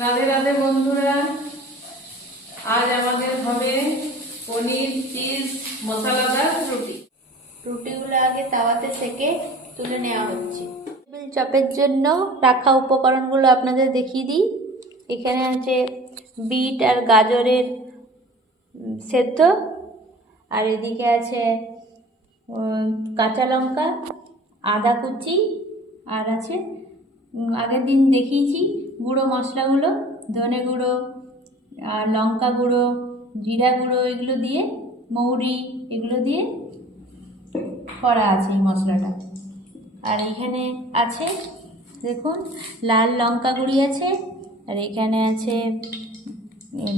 রাধে রাধে বন্ধুরা, আজ আমাদের হবে পনির চিজ মশলাদার রুটি। রুটিগুলো আগে তাওয়াতে সেকে তুলে নেওয়া হচ্ছে। টেবিল চপের জন্য রাখা উপকরণগুলো আপনাদের দেখিয়ে দিই। এখানে আছে বিট আর গাজরের সেদ্ধ, আর এদিকে আছে কাঁচা লঙ্কা, আদা কুচি, আর আছে আগের দিন দেখিয়েছি গুঁড়ো মশলাগুলো, ধনে গুঁড়ো আর লঙ্কা গুঁড়ো, জিরা গুঁড়ো, এগুলো দিয়ে মৌরি, এগুলো দিয়ে করা আছে এই মশলাটা। আর এখানে আছে দেখুন লাল লঙ্কা গুঁড়ি আছে, আর এখানে আছে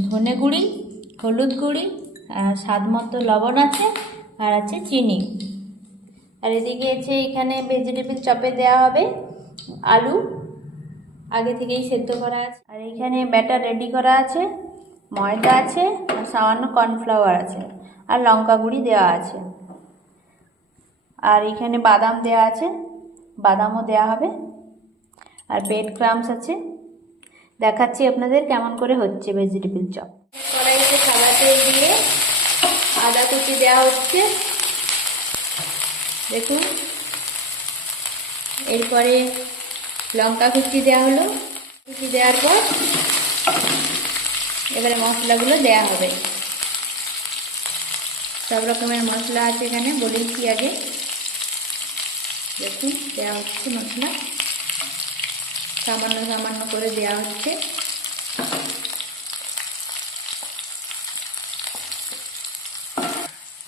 ধনে গুঁড়ি, হলুদ গুঁড়ি, আর স্বাদ মতো লবণ আছে, আর আছে চিনি। আর এদিকে আছে এখানে ভেজিটেবল চপে দেওয়া হবে আলু, আগে থেকেই সেদ্ধ করা আছে। আর এখানে ব্যাটার রেডি করা আছে, ময়দা আছে, আর সামান্য কর্নফ্লাওয়ার আছে, আর লঙ্কা গুঁড়ি দেওয়া আছে। আর এখানে বাদাম দেওয়া আছে, বাদামও দেওয়া হবে, আর ব্রেড ক্রামস আছে। দেখাচ্ছি আপনাদের কেমন করে হচ্ছে ভেজিটেবল চপ। কড়াইতে সাদা তেল দিয়ে আদা কুচি দেওয়া হচ্ছে, দেখুন। এরপরে লঙ্কা কুচি দেওয়া হলো, কুচি দেওয়ার পর এবারে মশলাগুলো দেওয়া হবে। সব রকমের মশলা আছে এখানে, বলেছি আগে। দেখুন দেওয়া হচ্ছে মশলা, সামান্য সামান্য করে দেওয়া হচ্ছে।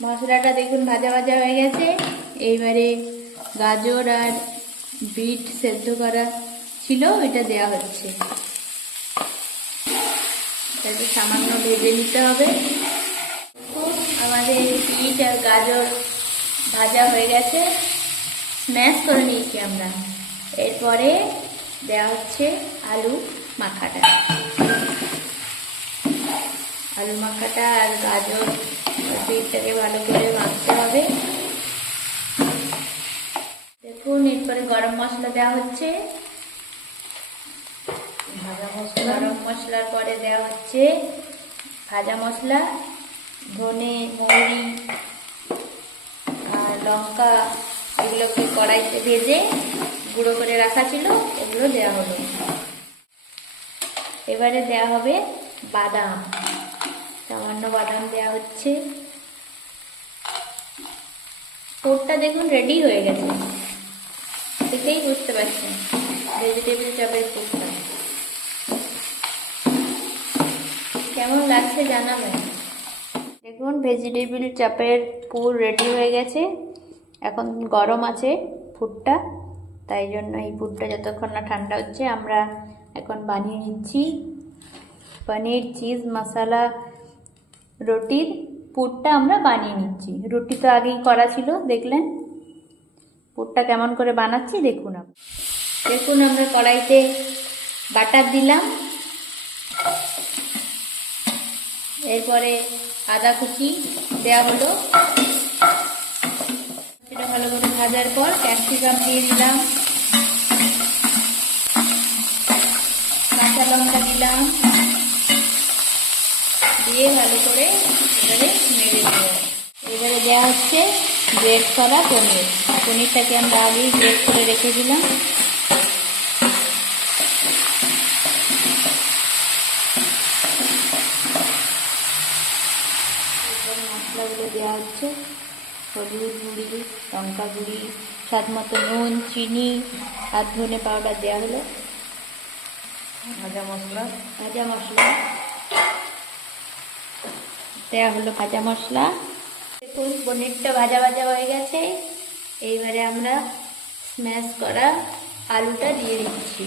মশলাটা দেখুন ভাজা ভাজা হয়ে গেছে। এইবারে গাজর আর বিট সেদ্ধ করা ছিল, এটা দেওয়া হচ্ছে। তাহলে সামান্য ভেজে নিতে হবে। আমাদের বিট আর গাজর ভাজা হয়ে গেছে, স্ম্যাশ করে নিয়েছি আমরা। এরপরে দেওয়া হচ্ছে আলু মাখাটা। আলু মাখাটা আর গাজর বিটটাকে ভালো করে মাখতে হবে। দেখুন এরপরে গরম মশলা দেওয়া হচ্ছে, গরম মশলার পরে দেওয়া হচ্ছে ভাজা মশলা, ধনে, মৌরি আর লঙ্কা, এগুলোকে কড়াইতে ভেজে গুঁড়ো করে রাখা ছিল, ওগুলো দেওয়া হলো। এবারে দেওয়া হবে বাদাম, সামান্য বাদাম দেওয়া হচ্ছে। পুরটা দেখুন রেডি হয়ে গেছে, দেখেই বুঝতে পারছেন ভেজিটেবল চপের পুরটা কেমন লাগছে জানাবেন। দেখুন ভেজিটেবল চপের পুর রেডি হয়ে গেছে। এখন গরম আছে পুরটা, তাই জন্য এই পুরটা যতক্ষণ না ঠান্ডা হচ্ছে আমরা এখন বানিয়ে নিচ্ছি পনির চিজ মশলা রুটির পুরটা। আমরা বানিয়ে নিচ্ছি, রুটি তো আগেই করা ছিল, দেখলেন। পুরটা কেমন করে বানাচ্ছি দেখুন। দেখুন আমরা কড়াইতে বাটার দিলাম, এরপরে আদা কুচি দেওয়া হলো। সেটা ভালো করে ভাজার পর ক্যাপসিকাম দিয়ে দিলাম, কাঁচা লঙ্কা দিলাম, দিয়ে ভালো করে এবারে নেড়ে দেবো। এবারে দেওয়া হচ্ছে গ্রেট করা পনির। পনিরটাকে আমরা আগেই গ্রেট করে রেখে দিলাম। মশলাগুলো দেওয়া হচ্ছে, হলুদ গুঁড়ি, লঙ্কা গুঁড়ি, স্বাদ মতো নুন, চিনি আর ধনে পাউডার দেওয়া হলো। ভাজা মশলা দেওয়া হলো, ভাজা মশলা। দেখুন পনিরটা ভাজা ভাজা হয়ে গেছে। এইবারে আমরা স্ম্যাশ করা আলুটা দিয়ে দিচ্ছি।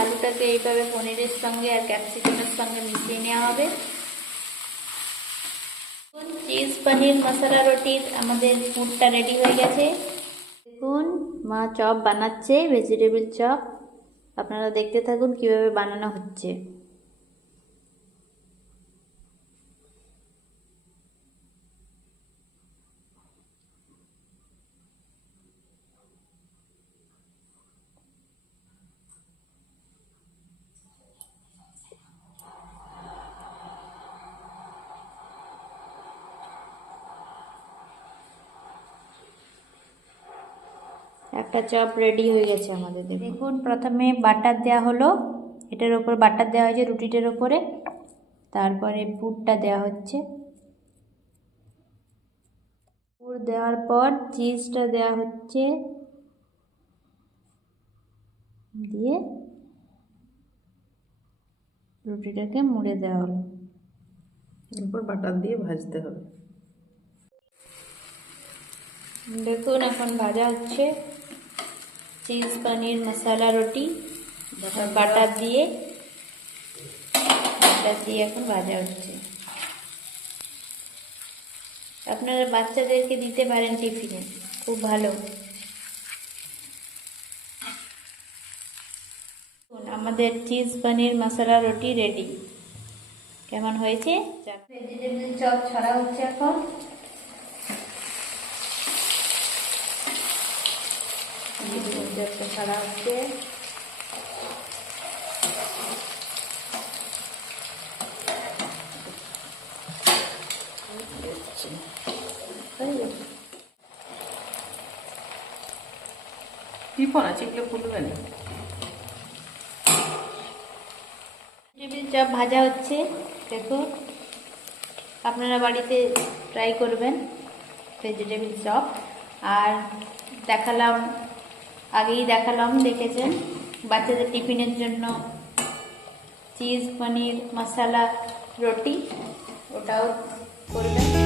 আলুটাকে এইভাবে পনিরের সঙ্গে আর ক্যাপসিকামের সঙ্গে মিশিয়ে নেওয়া হবে। চিজ পনির মশলা রুটির আমাদের পুরটা রেডি হয়ে গেছে। দেখুন মা চপ বানাচ্ছে, ভেজিটেবল চপ। আপনারা দেখতে থাকুন কিভাবে বানানো হচ্ছে। একটা চপ রেডি হয়ে গেছে আমাদের। দেখুন প্রথমে বাটার দেওয়া হলো, এটার ওপর বাটার দেওয়া হয়েছে রুটিটার ওপরে, তারপরে পুরটা দেওয়া হচ্ছে, পুর দেওয়ার পর চিজটা দেওয়া হচ্ছে, দিয়ে রুটিটাকে মুড়ে দেওয়া হলো। এরপর বাটার দিয়ে ভাজতে হবে। দেখুন এখন ভাজা হচ্ছে চিজ পনির মশলা রুটি বাটার দিয়ে এখন ভাজা হচ্ছে। আপনারা বাচ্চাদেরকে দিতে পারেন টিফিনে, খুব ভালো। আমাদের চিজ পনির মশলা রুটি রেডি। কেমন হয়েছে? ভেজিটেবিল চপ ছাড়া হচ্ছে এখন। ছাড়া হচ্ছে, টিপো না, চিপলে ফুলবে না। ভেজিটেবিল চপ ভাজা হচ্ছে, দেখুন আপনারা বাড়িতে ট্রাই করবেন ভেজিটেবিল চপ। আর দেখালাম, আগেই দেখালাম, দেখেছেন বাচ্চাদের টিফিনের জন্য চিজ পনির মশলা রুটি, ওটাও করবেন।